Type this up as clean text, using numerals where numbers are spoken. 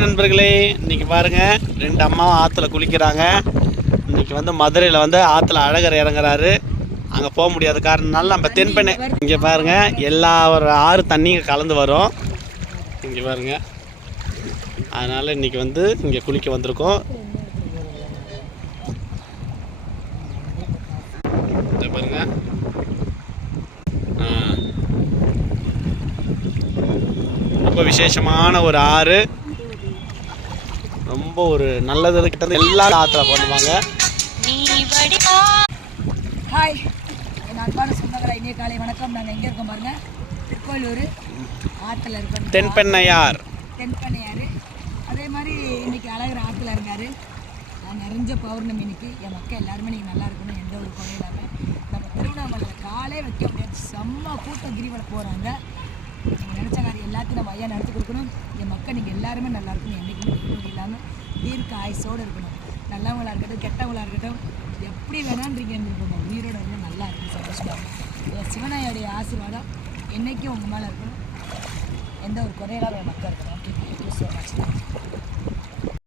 Hi நண்பர்களே, இன்றைக்கி பாருங்கள் 2 அம்மாவும் ஆற்றுல குளிக்கிறாங்க. இன்றைக்கி வந்து மதுரையில் வந்து ஆற்றுல அழகர் இறங்குறாரு. அங்கே போக முடியாத காரணனால நம்ம தென்பெண்ணை இங்கே பாருங்கள், எல்லா ஒரு ஆறு தண்ணிங்க கலந்து வரும். இங்கே பாருங்கள், அதனால் இன்றைக்கி வந்து இங்கே குளிக்க வந்திருக்கோம். பாருங்க, ரொம்ப விசேஷமான ஒரு ஆறு, ரொம்ப ஒரு நல்லது கிட்ட எல்லாரும் ஆற்றுல பண்ணுவாங்க. ஹாய் என் அன்பான சொந்தங்களை, இங்கே காலை வணக்கம். நாங்கள் எங்கே இருக்கோம் பாருங்க, திருக்கோயிலூர் ஆற்றுல இருக்கோம். தென்பெண்ணையார். அதே மாதிரி இன்னைக்கு அழகர் ஆற்றுல இருக்காரு. நிறைஞ்ச பௌர்ணமி இன்னைக்கு. என் மக்கள் எல்லாருமே நீங்கள் நல்லா இருக்கணும், எந்த ஒரு குறையும் இல்லாமல். நம்ம திருவண்ணாமலையில் காலே வைக்க முடியாது, செம்ம கூட்டம் கிரிவலம் போகிறாங்க. நீங்கள் நினச்ச காரியம் எல்லாத்தையும் நம்ம ஐயா நடத்தி கொடுக்கணும். என் மக்கள் நீங்கள் எல்லாருமே நல்லா இருக்கணும், என்றைக்குமே நிம்மதி இல்லாமல் தீர்க்க ஆயுசோடு இருக்கணும். நல்லவங்களாக இருக்கட்டும் கெட்டவங்களாக இருக்கட்டும், எப்படி வேணான்றீங்க இருந்துருக்கோங்க, உயிரோடு இருக்கணும், நல்லா இருக்கணும், சந்தோஷமாக. சிவனாயோடைய ஆசீர்வாதம் என்றைக்கும் உங்கள் மேலே இருக்கணும், எந்த ஒரு குறையில்லாத மக்கள் இருக்கணும். Okay, thank you so much.